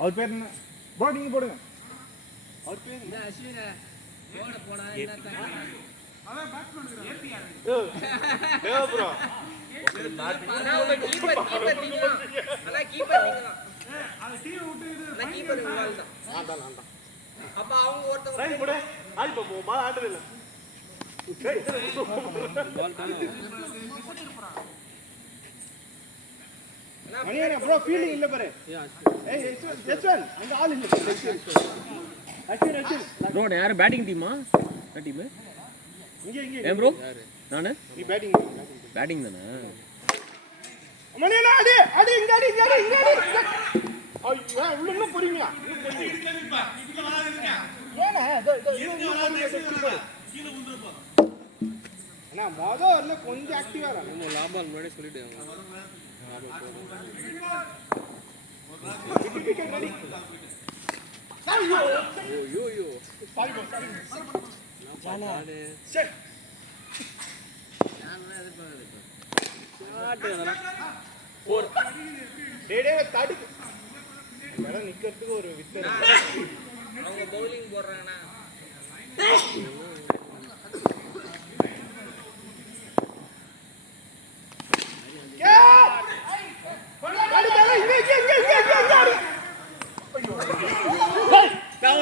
அவர் பேர் என்ன ப்ரோ? நீங்க போடுங்க. அவர் பேர் இந்த அஸ்வின் போடா என்ன அதான் பேட்ஸ்மேன் ஏபிஆர் தேவ ப்ரோ. கீப்பர் நீங்க அண்ணா கீப்பர் நீங்க தான். அந்த டீம் விட்டு இது நான் கீப்பர் உங்களால தான். நான் தான். அப்ப அவங்க ஒருத்தங்க ரைட் போடு. ஆடி பாப்போம். பால் ஆடுறது இல்ல. சரி பால் தான. மணியண்ணா ப்ரோ ஃபீலிங் இல்ல பாரு. ஏய் எஸ்வன் அங்க ஆள் இல்ல. அச்சன் ப்ரோ யார் பேட்டிங் டீமா? என்ன டீம்? இங்க ஏன் ப்ரோ? நானு நீ பேட்டிங் தானே. மணியண்ணா அடி இங்க அடி. ஐயோ உள்ள இன்னும் பொறுமையா. இதுல வராது இருக்க. ஏனா கீழ விழுந்துறப்ப. அண்ணா முதல்ல கொஞ்சம் ஆக்டிவா இரு. நம்ம லாபால் முன்னாடி சொல்லிட்டேன். ஐயோ சாரி ஜானே சரி நான் எதிர்பார்க்கறது ஷாட் அதெல்லாம் போர் டேடே தடு எல்லாம் நிக்கிறதுக்கு ஒரு வித்து அவங்க பவுலிங் போடுறாங்கனா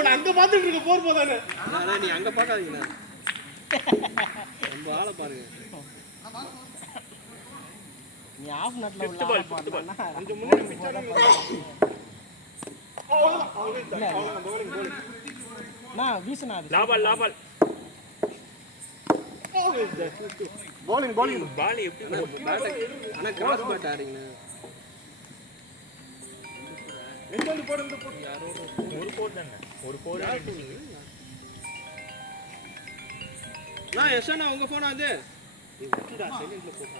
நான் அங்க பாத்துட்டு இருக்க போர் போதானே. நீ அங்க பாக்காதீங்க, நம்ம ஆளை பாருங்க. நீ ஆஃப் நட்ல உள்ள ஆளை பாருன்னா கொஞ்சம் முன்னாடி பிச்சானே நான் வீசனா லாபால் bowling பால் எப்படி ஆனா கிராஸ் பேட் ஆறீங்க. எங்க வந்து போடுங்க போடு. யாரோ ஒரு கோட் தானே. ஒரு கோட் நான் எஸ்னா உங்க போன் அது. நீ விட்டுடா சைலன்ட்ல போடு.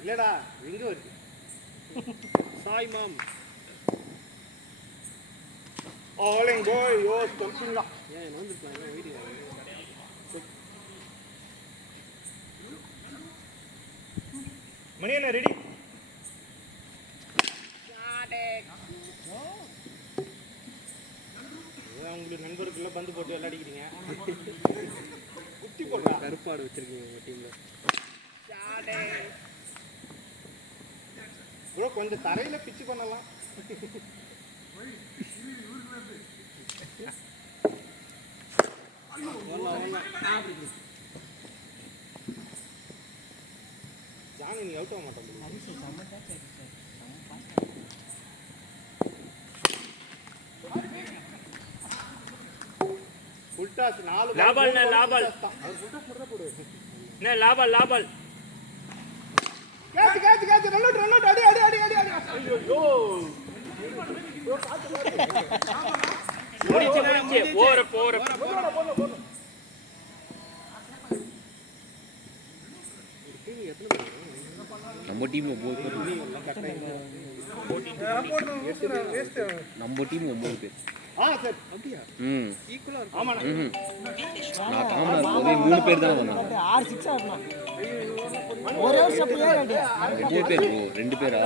இல்லடா எங்க வருது? சாய் மாம். bowling boy யோ ஸ்டம்பிங் தான். ஏன் வந்துட்டாங்க வீடியோ. மணி என்ன ரெடி? உங்களுக்கு நண்பருக்குள்ள பந்து போட்டு விளையாடிக்கிறீங்க. குட்டி போடுறா கருப்பாடு வச்சிருக்கீங்க உங்க டீம்ல. ப்ரோ கொஞ்சம் தரையில பிச்சு பண்ணலாம். ஜானி நீ அவுட் ஆக மாட்டேன். ஃபுல்டாஸ் 4 லாபால் அவர் ஃபுல்டாஸ் மட்டும் போடு. என்ன லாபால் கேட்ச் ரன் அவுட் அடி ஐயோ முடிச்சு போற நம்ம டீம் 9 பேர். சரி அப்படியே ஈக்குவலா இருக்கு. ஆமா நான் தாமரை போய் 3 பேர் தான் வந்தாங்க. 6 6 ஆடுனா ஒரே ஒரு ஸ்டெப் ஏறியா 2 பேர் ப்ரோ. 2 பேரா?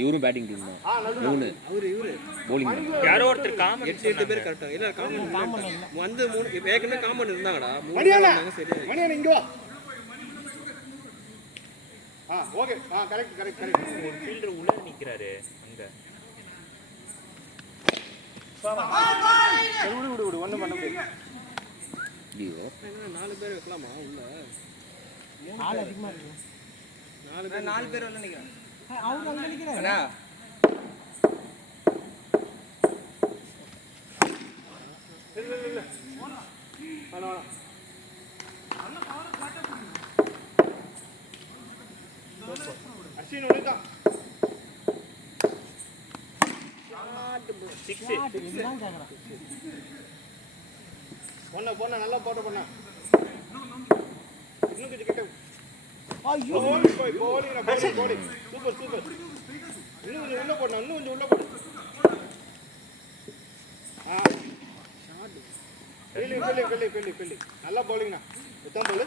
இவரும் பேட்டிங் டீம் தான். 3 இவரு bowling யாரோ ஒருத்தர் காமன் 8 பேர் கரெக்ட்டா இல்ல காமன் வந்து 3 ஏற்கனவே காமன் இருந்தாங்கடா. 3 மணியானா இருந்தாங்க. சரியா மணியானா இங்க வா. ஓகே கரெக்ட் ஒரு ஃபீல்டர் உள்ள நிக்கறாரு அங்க. விடு ஒண்ணும் பண்ண முடியாது. ஐயோ 4 பேர் வைக்கலாமா உள்ள? ஆள் அதிகமா இருக்கு. 4 பேர் உள்ள நிக்கறாங்க. அவங்க அங்க நிக்கறாங்க. அண்ணா இல்ல வேணா அஸ்வின் ஒழுங்கா 6 இதுதான் கேக்குறேன். பொண்ண நல்லா போட்ட பொண்ண இன்னும் கொஞ்சம் கிட்ட. ஐயோ bowling சூப்பர் இன்னும் கொஞ்சம் உள்ள போடு. பெல்லி நல்லா bowlingனா எத்தனை பால்?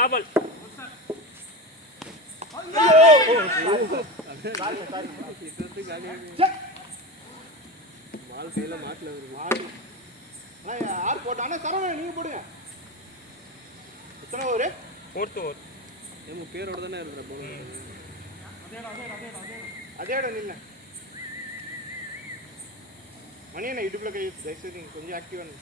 லாபால் மால் கையில மாட்டில் வருது மாடு. ஆனால் யார் போட்டானே சரவணன் நீங்கள் போடுங்க. எத்தனை ஓவர்? 4th over. எங்க பேரோட தானே இருக்கிற போன அதே இடம் நில்ல. மணி என்ன இடுப்புல கை தயவுசெய்து கொஞ்சம் ஆக்டிவாக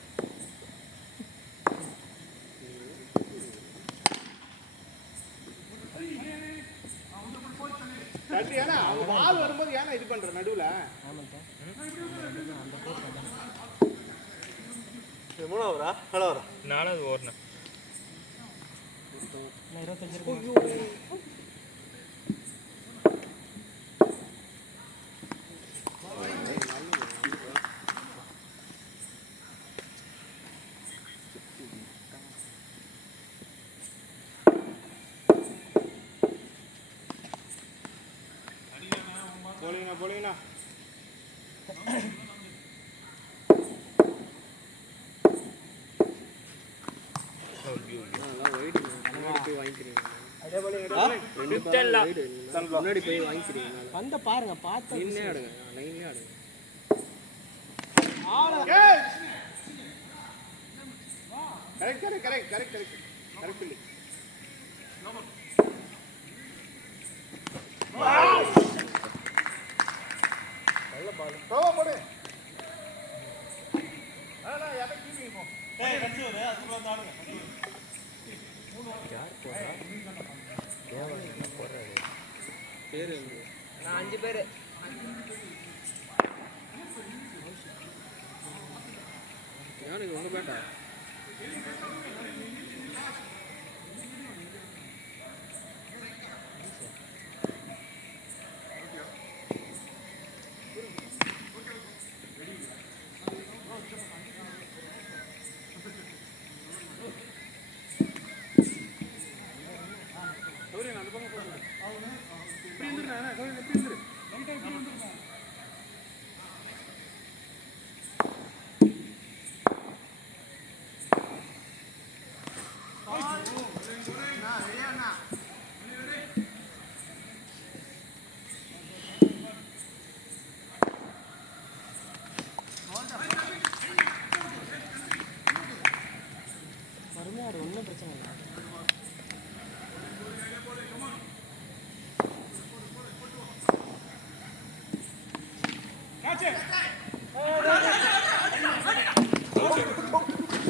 கட்டி. ஏன்னா அவங்க பால் வரும்போது ஏன்னா இது பண்ற நடுவில் மூணாவதா 4வது ஓவர்ண்ணா. 25 போலீங்கண்ணா. முன்னாடி போய் வாங்கிக்கிறீங்க. வந்த பாருங்க பார்த்து லைன்லேயே ஆடுங்க. லைன்லேயே ஆடுங்க. Correct correct correct correct correct correct இல்லை. நல்ல பால். ப்ரோவா போடு. ஆனா யாரை கீப்பிங் போ. ஏய் கட்சி வர அதுக்குள்ள தாடுங்க. யார் போறா? தேவன் போறாரு. பேரு நான் 5 பேர். யாருக்கு உங்க பேட்டா? மறுமையாடு ஒன்றும் பிரச்சனை இல்லை.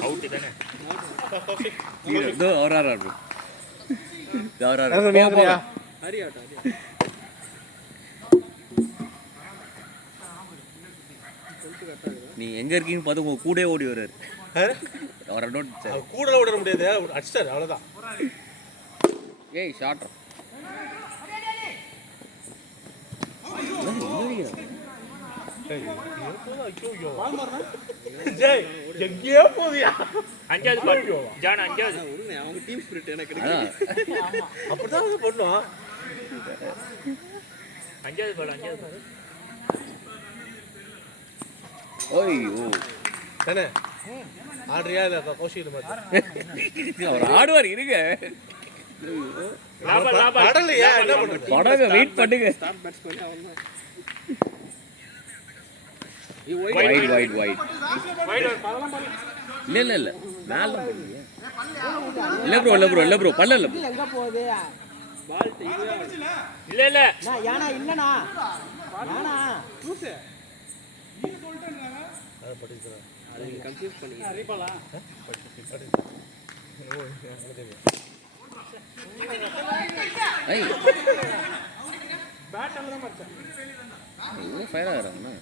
அவுட் தானே. இதோ அவராரா bro. அவராரா. ஹரி ஆட்டா ஹரி. நீ எங்க இருக்கீங்கன்னு பார்த்து உங்க கூடவே ஓடி வர்றாரு. அவரை நோட் கூட ஓட முடியாது. அடிச்சார் அவ்வளவுதான். ஏய் ஷாட். எங்கேயோ போவியா? 5வது பால். ஜான் 5வது. அவங்க டீம் ஸ்பிரிட் எனக்கு அதான் அப்படிதான் பண்ணுவோம். 5வது பால். ஓய்யோ தானே ஆடுறியா இல்ல கௌஷிக் மாதிரி அவர் ஆடுவார். இருங்க ஆடலையா? என்ன பண்றது? படங்க வெயிட் பண்ணுங்க. ஸ்டார்ட் பேட்ஸ் பண்ணி அவங்க வைட் வைட் வைட். இல்ல இல்ல இல்ல மேல போடுங்க. இல்ல ப்ரோ பல்ல இல்ல. எங்க போகுது பால் இல்ல நான் யானா இல்லனா யானா லூஸ் நீங்க சொல்லிட்டேங்க. அத படிச்சறேன். அதை கன்ஃபியூஸ் பண்ணீங்க. ரீபாலா ஐ பேட் அங்க தான் மச்சான். இவங்க ஃபயர் ஆகுறாங்கண்ணா.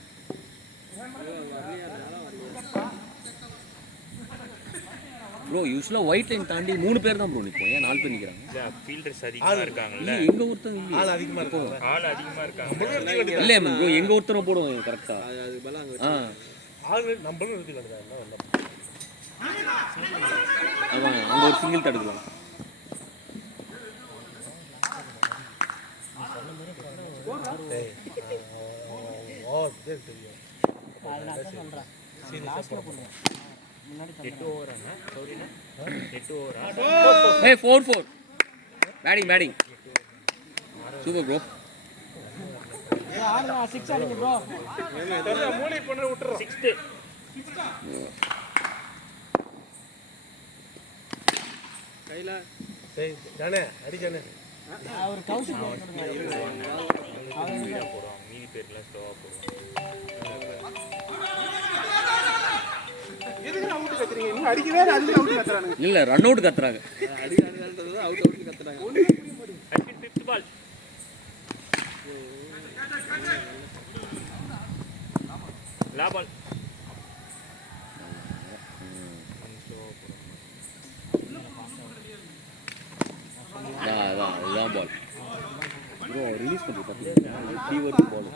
ப்ரோ யூஸ்வலா ஒயிட் லைன் தாண்டி 3 பேர் தான் ப்ரோ நிற்போம். ஏன் 4 பேர் நிற்கிறாங்க? ஃபீல்டர்ஸ் அதிகமா இருக்காங்கல்ல. இல்ல எங்க ஒருத்தன் இல்ல. ஆள் அதிகமா இருக்காங்க. ஆள் அதிகமா இருக்காங்க. இல்ல ப்ரோ எங்க ஒருத்தன போடுவோம் கரெக்ட்டா. அது பலாங்க. ஆள் நம்மளும் நிறுத்தி கண்டா. அதான் அங்க ஒரு சிங்கிள் தடுக்கலாம். ஓ தெரியும். நான் சொல்றேன் லாஸ்ட்ல போடுங்க. முன்னாடி 8 ஓவர் அண்ணா. சௌரினா 8 ஓவர். ஏய் 4-4. Batting super bro. ஆடுறா 6 அடிங்க ப்ரோ. மூளை பண்ண விட்டுறோம். 6th கையில சரி ஜானே அடி ஜானே அவர் கவுசி போடுறாங்க. போடுவாங்க மீதி பேர்லாம் ஸ்லோவா போடுவாங்க. எதுக்கு அவுட் கத்துறீங்க? நீங்க அடிக்கவே இல்ல, அதுக்கு அவுட் கத்துறானுங்க. இல்ல ரன் அவுட் கத்துறாங்க. அடி அடின்றது அவுட் அவுட்னு கத்துறாங்க. 5th பால் லா பால் அதுதான் பால் ப்ரோ ரிலீஸ் பண்ணி பார்த்தீங்கன்னா எப்படி வருது பால்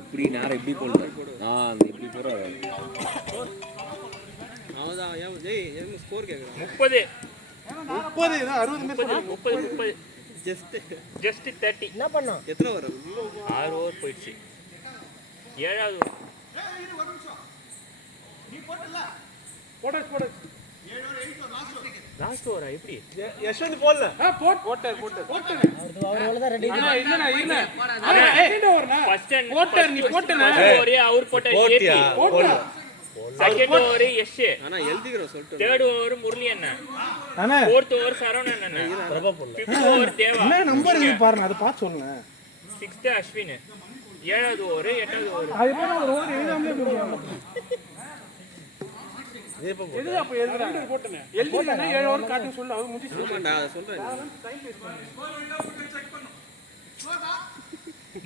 எப்படி நேரம் எப்படி போடல அந்த எப்படி போகிற அவதான் ஏன் ஜெய் என்ன ஸ்கோர் கேக்குறான் 30 30 தான் 60 மேட்ச் 30 ஜஸ்ட் 30 என்ன பண்ணோம்? எத்தனை வரும் 6 ஓவர் போயிடுச்சு. 7வது போடு லாஸ்ட் ஓவரா எப்படி யஷ்வந்த் போடல. போட்டார் அவர் அவ்வளவுதான் ரெடி. இல்லனா இல்ல செகண்ட் ஓவர்னா ஃபர்ஸ்ட் அண்ட் போட்டார். நீ போட்டல ஓவர் அவர் போட்டார் ஏபி போட்டா செகண்ட் ஓவர் எஸ் ஆனா எழுதிக்கிறோம் சொல்லிட்டு தேர்ட் ஓவர் முரளி அண்ணா அண்ணா ஃபோர்த் ஓவர் சரவணன் அண்ணா பிரபா போடல 5th ஓவர் தேவா என்ன நம்பர் இது பாருங்க, அது பார்த்து சொல்லுங்க. 6th அஸ்வின் 7வது ஓவர் 8வது ஓவர் அது எப்ப ஒரு ஓவர் எழுதாமலே போடுவாங்க. எது அப்ப எழுதுறாங்க போட்டனே எழுதினா 7 ஓவர் காட்டி சொல்ல அவர் முடிச்சு. நான் அதை சொல்றேன்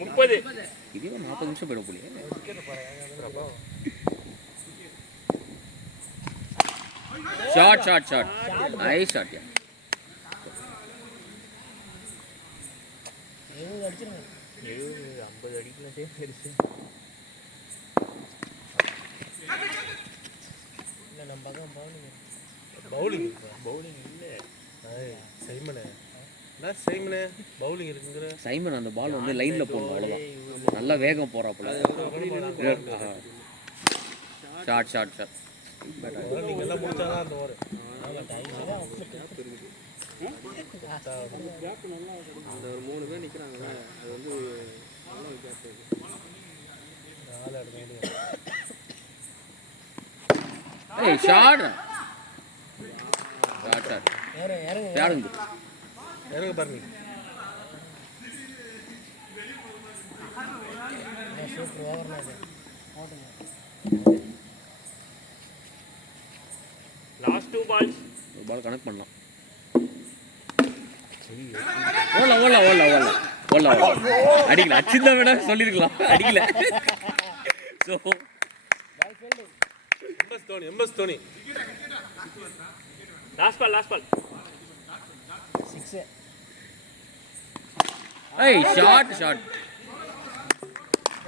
30 இதே 40 நிமிஷம் போயிட போலியே. Shot nice shot. 70 அடிச்சிருங்க. 50 அடிக்கலாம் சேர்ந்துருச்சு. இல்ல நம்ம பக்கம் பவுலிங் இல்ல சைமனே நான் சைமனே பவுலிங் இருக்குங்கற சைமன் அந்த பால் வந்து லைன்ல போடணும் அவ்வளவுதான். நல்லா வேகம் போறாப்புல. ஷாட் நீங்க எல்லாம் முடிச்சாதான் அந்த ஓவர் அந்த ஒரு 3 பேர் நிக்கிறாங்க. அது வந்து நல்ல கேப் இருக்கு. 4 ஆடு மேல ஏய் ஷாட் இறங்கு. இறங்க பாருங்க. சூப்பர் ஓவர்னா இது. போடுங்க. லாஸ்ட் 2 பால்ஸ் ஒரு பால் கனெக்ட் பண்ணலாம். ஓல அடிக்கல. அச்சிந்தா விட சொல்லிருக்கலாம், அடிக்கல. So MS Dhoni last ball 6. ஏய் ஷாட்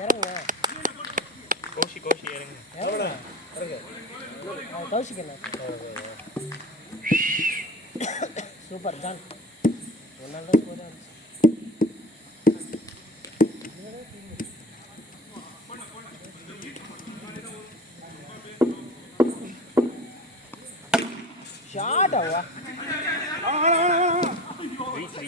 இறங்குங்க. கோஷி இறங்க. Kaushik super John. ஒன்னால ஸ்கோர் ஆச்சு. ஷாட் ஆவா. ரீச்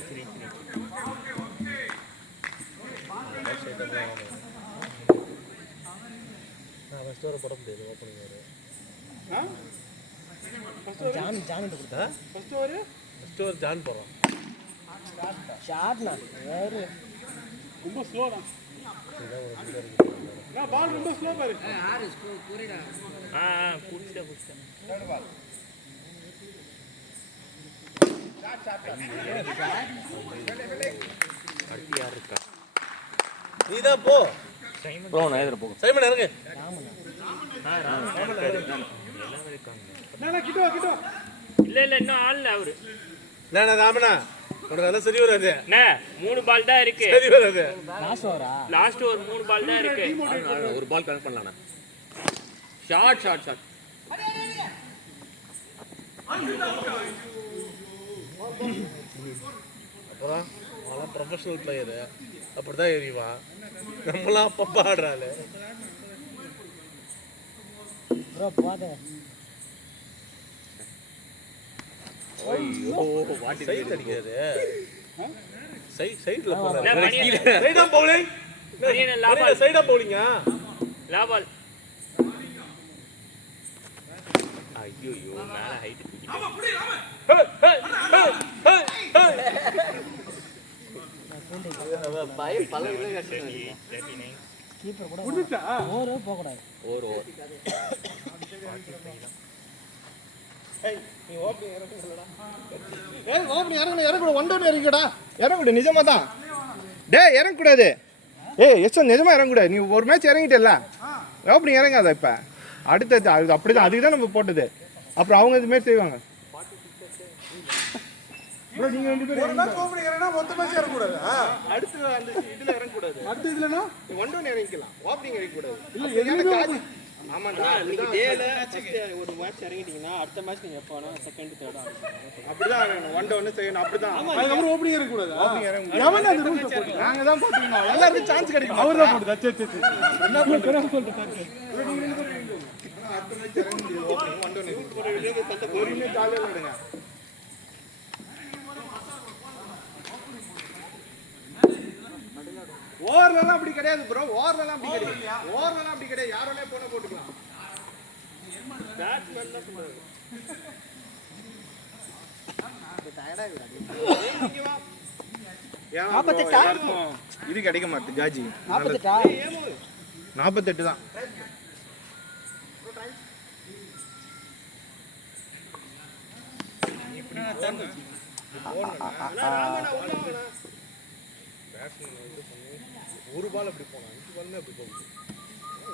நான் ஃபர்ஸ்ட் ஓவர் போட முடியாது. ஓப்பனிங் ஓவர் ஜான் கொடுத்தா ஃபர்ஸ்ட் ஓவர் ஜான் போறான். ஷாட்னா வேற ரொம்ப ஸ்லோ தான். நான் பால் ரொம்ப ஸ்லோ பாரு. யாரு ஸ்கோர் புரியுதா? புடிச்சா அடுத்து யார் இருக்கா? நீதான் போ. ப்ரோ நான் எதிர போகும். சைமன் இறங்கு. எல்லாமே இருக்காங்க. நான் கிட்ட வா. இல்ல இன்னும் ஆள்ல அவரு. நான் ராமனா உனக்கு அதெல்லாம் சரி வராது. அண்ணா 3 பால் தான் இருக்கு. சரி வராது. லாஸ்ட் ஒரு 3 பால் தான் இருக்கு. ஒரு பால் கனெக்ட் பண்ணலாம். ஷாட் அப்புறம் அவன் ப்ரொஃபஷனல் பிளேயரு அப்படிதான் எறிவான். நம்மளாம் அப்பப்போ ஆடுறாள். ப்ரோ போதே. ஐயோ வாட்டி சைடு அடிக்காது. சைடுல என்ன போறாரு. மணி ரைட் ஆம் பவுலிங். மணியண்ணே லாபால் சைடா போலிங்க. லாபால். ஐயோ மேல ஹைட் கீப்பர் கூட முடிச்சா ஓரே போக கூடாது. ஓவர் ஏய் நீ ஓப்பனிங் இறங்குடா. ஏய் ஓப்பனிங் இறங்குடா. 1 டவுன் இறங்குடா. இறங்குடா நிஜமா தான். டேய் இறங்க கூடாது. ஏய் எஸ் நிஜமா இறங்க கூடாது. நீ ஒரு மேட்ச் இறங்கிட்டல. ஓப்பனிங் இறங்காத இப்ப. அடுத்து அது அப்படிதான். அதுக்கு தான் நம்ம போட்டது. அப்புறம் அவங்க இது மாதிரி செய்வாங்க. ப்ரோ நீங்க ரெண்டு பேரும் ஒரு மேட்ச் ஓப்பனிங் இறங்கினா மொத்த மேட்ச் இறங்க கூடாது. அடுத்து அந்த இதுல இறங்க கூடாது. அடுத்து இதுலனா 1 டவுன் இறங்கிக்கலாம். ஓப்பனிங் இறங்க கூடாது. இல்ல எதுவுமே ஆமாடா. இன்னைக்கு டேல ஃபர்ஸ்ட் ஒரு மேட்ச் இறங்கிட்டீங்கன்னா அடுத்த மேட்ச் நீங்க எப்போ வேணா செகண்ட் தேர்ட் ஆடுங்க. அப்படிதான் 1 டவுன் செய்யணும். அப்படிதான். அதுக்கு ஓப்பனிங் இறங்க கூடாது. ஓப்பனிங் இறங்க. எவன் அந்த ரூல்ஸ் போட்டு? நாங்க தான் போட்டுறோம். எல்லாருக்கும் சான்ஸ் கிடைக்கும். அவர் தான் போடுதா. சரி என்ன பண்றேன்னு சொல்லிட்டு நீங்க ரெண்டு பேரும் அடுத்த மேட்ச் இறங்கி ஓப்பனிங் 1 டவுன் ஒரு வீடியோ சத்த பொறுமையா ஜாலியா விளையாடுங்க. ஓவர்லாம் அப்படி கிடையாது ப்ரோ. ஓவர்லாம் அப்படி கிடையாது. ஓவர்லாம் அப்படி கிடையாது. யாரோனே போன போட்டுக்கலாம். பேட்ஸ்மேன் தான் சொல்றாரு. டயர்டா இருக்குடா. இது கிடைக்க மாட்டேங்குது ஜாஜி. 48 தான். ஒரு பால் அப்படி போனா 5 பால்மே அப்படி போகுது.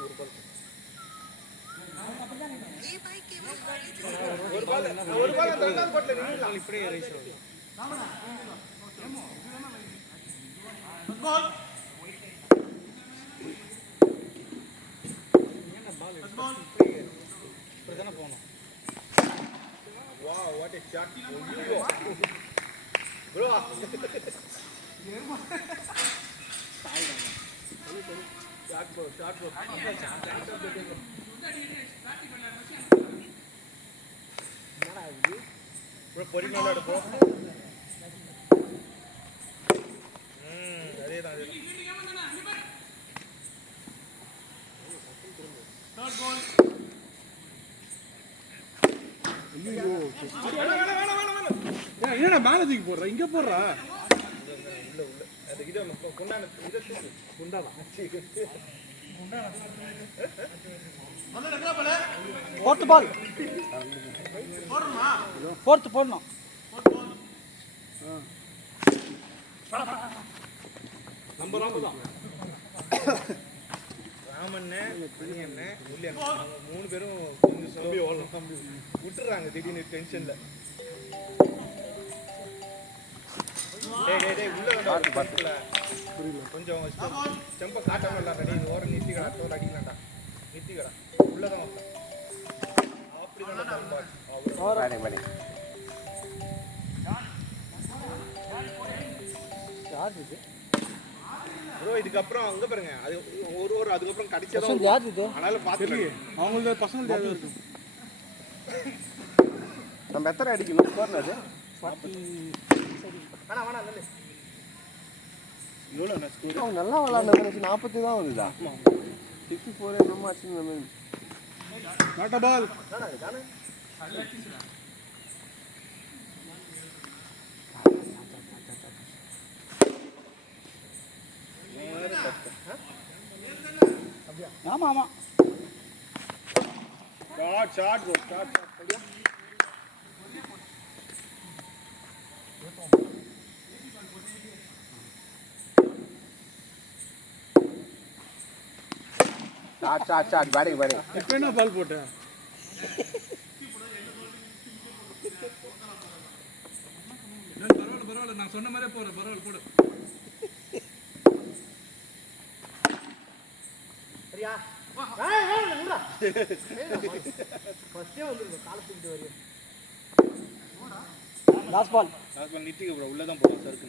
ஒரு பால் அந்த ரெண்டாவது பால்ல நின்னுடலாம். இப்படியே ரேஸ் ஆகும். பால் என்ன பால் இப்படிதானே போணும். Wow what a shot. Bro shot bro. Bro பொறுமையா விளையாடு ப்ரோ. அதேதான் தேர்ட் பால். ஐயோ என்னடா மேல தூக்கி போடுற? இங்க போடுறா. உள்ள உள்ள அது கிட்ட கொண்டான இத தூக்கு. கொண்டானா ஃபோர்த் பால். ஃபோர்த் போடணும். நம்பர் 9 தான். ராமண்ணே புனியண்ணே முல்லியண்ணே மூணு பேரும் கொஞ்சம் தம்பி ஓடலாம். தம்பி விட்டுறாங்க திடீர்னு டென்ஷன்ல. டேய் உள்ள வந்து பாத்துல புரியல. கொஞ்சம் செம்ப காட்டாம இல்லடா. டேய் ஓர நித்திகடா. தோல அடிக்கலடா. நித்திகடா உள்ள தான் வந்த. அப்படி தான் தம்பா. பாடி பாடி யார் இது ப்ரோ? இதுக்கு அப்புறம் அங்க பாருங்க. அது ஒரு அதுக்கு அப்புறம் கடிச்சதா பசங்க யார் இது? அதனால பாத்துங்க. அவங்களோட பசங்க தேவை இருக்கு. நம்ம எத்தனை அடிக்கணும் போறது? 40 வேணா நல்ல எவ்வளோ ஸ்கோர்? அவங்க நல்லா விளையாடுறது 40 தான் வருதா? 64 என்னமோ ஆச்சு. நம்ம நாட் அ பால். தானே ஆமா ஆமா. ஷாட் கோ ஷாட் சரியா? சாட் பாடி பாடி. இப்போ என்ன பால் போட்ட? பரவாயில்ல நான் சொன்ன மாதிரியே போறேன். பரவாயில்ல போடு. சரியா? Last ball. நித்திக்கு ப்ரோ உள்ள தான் போறோம் சருக்கு.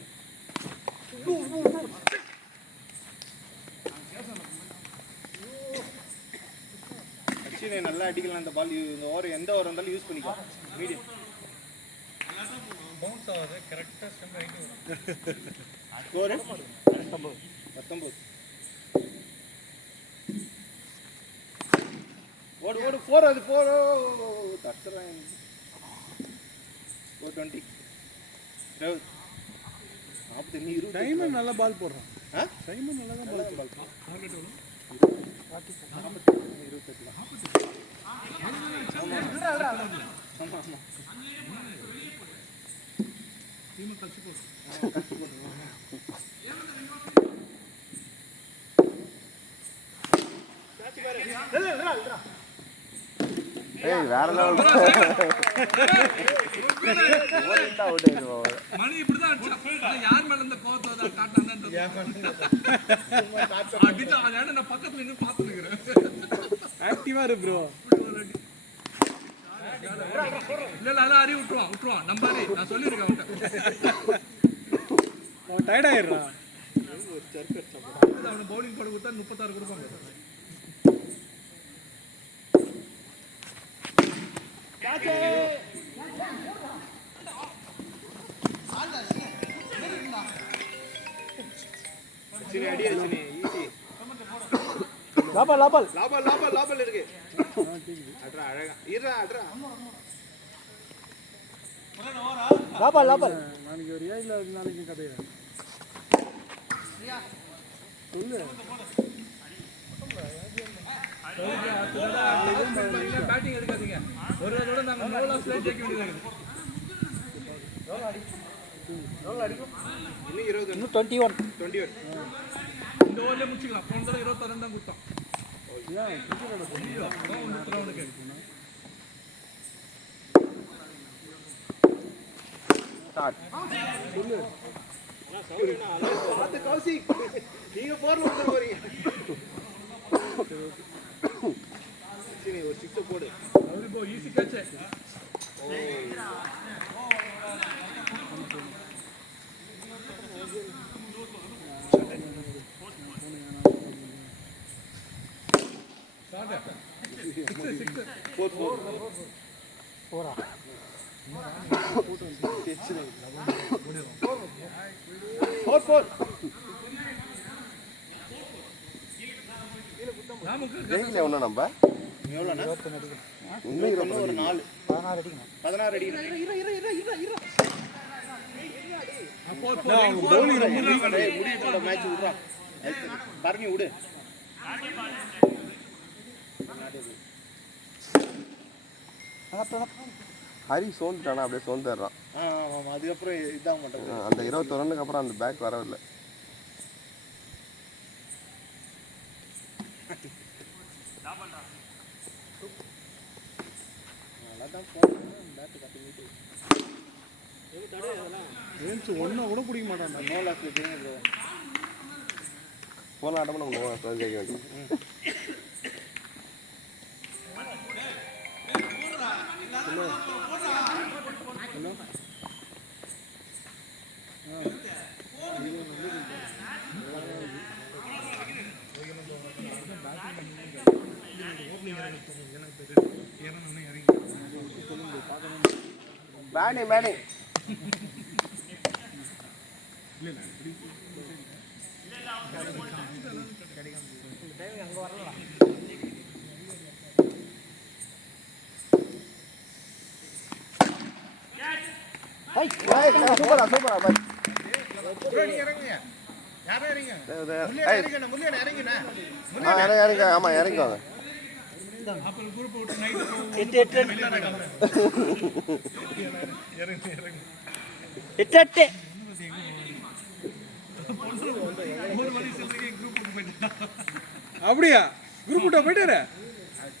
அக்ஷினே நல்லா அடிக்கலாம் அந்த பால். இந்த ஓவர் எந்த ஓவர் இருந்தாலும் யூஸ் பண்ணிக்கோ. மீடியம் பவுன்ஸ் ஆகுது கரெக்ட்டா ஸ்டெம் ரைட் வரும். ஸ்கோர் 19. ஓடு ஓடு 4 அது 4 தட்டுறேன் 420 40 நீ 20 டைமண்ட் நல்ல பால் போடுறான். ஆ டைமண்ட் நல்லா தான் பால் போடுறான். டார்கெட் எவ்வளோ? 28 டீமை கழிச்சு போடு. ஏய் வேற லெவல் மணி இப்படிதான் அடிச்சான். யார் மேல இந்த கோவத்தை தான் காட்டாங்கன்றது அடிச்சா அதனால நான் பக்கத்துல நின்று பார்த்து இருக்கிறேன். ஆக்டிவா இரு ப்ரோ. இல்ல அதான் அறிவு விட்டுருவான் நம்பாரு. நான் சொல்லியிருக்கேன் அவன்கிட்ட. அவன் டயர்ட் ஆயிடுறான். அவனை பவுலிங் போட கொடுத்தா 36 கொடுப்பாங்க. சரி அடி அடிச்சு ஈஸி லாபல் லாபல் லாபல் லாபல் லாபல் இருக்கு அட்ரா அழகா இருடா அட்ரா லாபல் லாபல். நாளைக்கு ஒரு இல்ல நாளைக்கு கதையா சொல்லு. பேட்டிங் எடுக்காதீங்க. ஒரு அதோட நாங்க மூணு ஸ்லைட் ஜெயிக்க வேண்டியது. இன்னும் 20 இன்னும் 21 இந்த ஓவர்ல முடிச்சுக்கலாம். போன தடவை 26 தான் கொடுத்தான். பார்த்து கௌசிக் நீங்க 4ல வந்து போறீங்க சரி ஒரு 6 போடு அவரு போ ஈஸி கேட்ச். ஜெயிக்கல ஒன்றும் நம்ம எவ்வளோண்ணா இன்னும் ஒரு 4 16 அடிக்கணும். 16 அடிக்கணும் மேட்ச் விடுறான் பரணி விடு ஹரி சோர்ந்துட்டானா அப்படியே சோர்ந்துடுறான். ஆமாம் அதுக்கப்புறம் இதாக மாட்டேன் அந்த 21 ரன்னுக்கு அப்புறம் அந்த பேக் வரவில்லை. ஒன்னும் கூட பிடிக்க மாட்டான். நோ லாஸ்ட்ல ஜெயிங்க போன ஆட்டமும் நம்ம ஜெயிக்க வேண்டியது. பேனி பேனி சூப்பரா சூப்பரா பாய். இறங்குங்க யாரும் இறங்குங்க முல்லையா இறங்குண்ணா இறங்க ஆமா இறங்குவாங்க. அப்படியா குரூப் விட்டா போயிட்டாரு.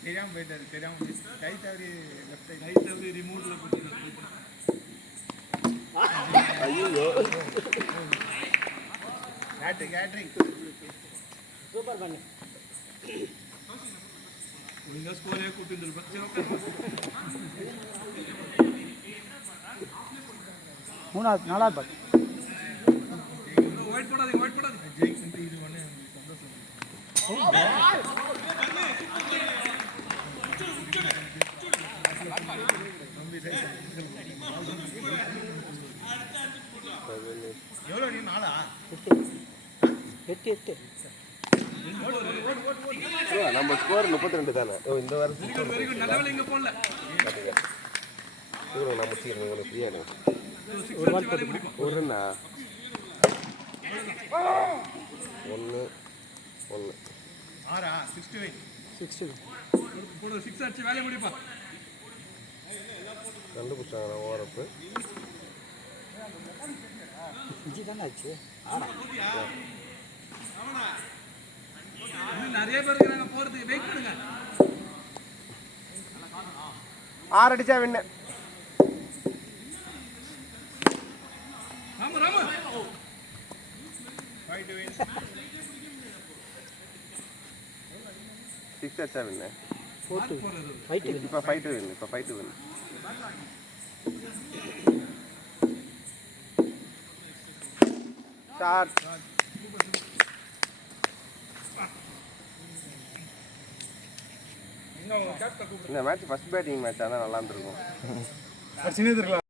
தெரியாம போயிட்டாரு தெரியாம கை தவறி ரிமோட்ல ஐயோ கேட்ரிங் சூப்பர் பண்ணு. ஒழுங்கா ஸ்கோரே கூட்டிருந்திருப்பேன். மூணாவது நாலாவது பால். ஒயிட் போடாதீங்க ஜெயிக்கிட்டு இது ஒண்ணு எவ்வளோ நீ 4 8 ஓடு நம்ம ஸ்கோர் 32 தானே இந்த வாரம் நான் முடிச்சுக்கிறேன் உங்களுக்கு ஃப்ரீயா ஒருண்ணா 1 1 கண்டுபிடிச்சாங்க ஓரப்பு இஞ்சி தானே ஆச்சு நிறைய பேர் இருக்கிறாங்க போறதுக்கு வெயிட் பண்ணுங்க 6 அடிச்சா வின்னு ராம ராம 6 அடிச்சா வின்னு 4-2 5-2 இப்போ 5 வின்னு இப்போ 5 வின்னு ஷாட் இந்த மேட்ச் ஃபர்ஸ்ட் பேட்டிங் மேட்ச் ஆனால் நல்லா இருந்திருக்கும்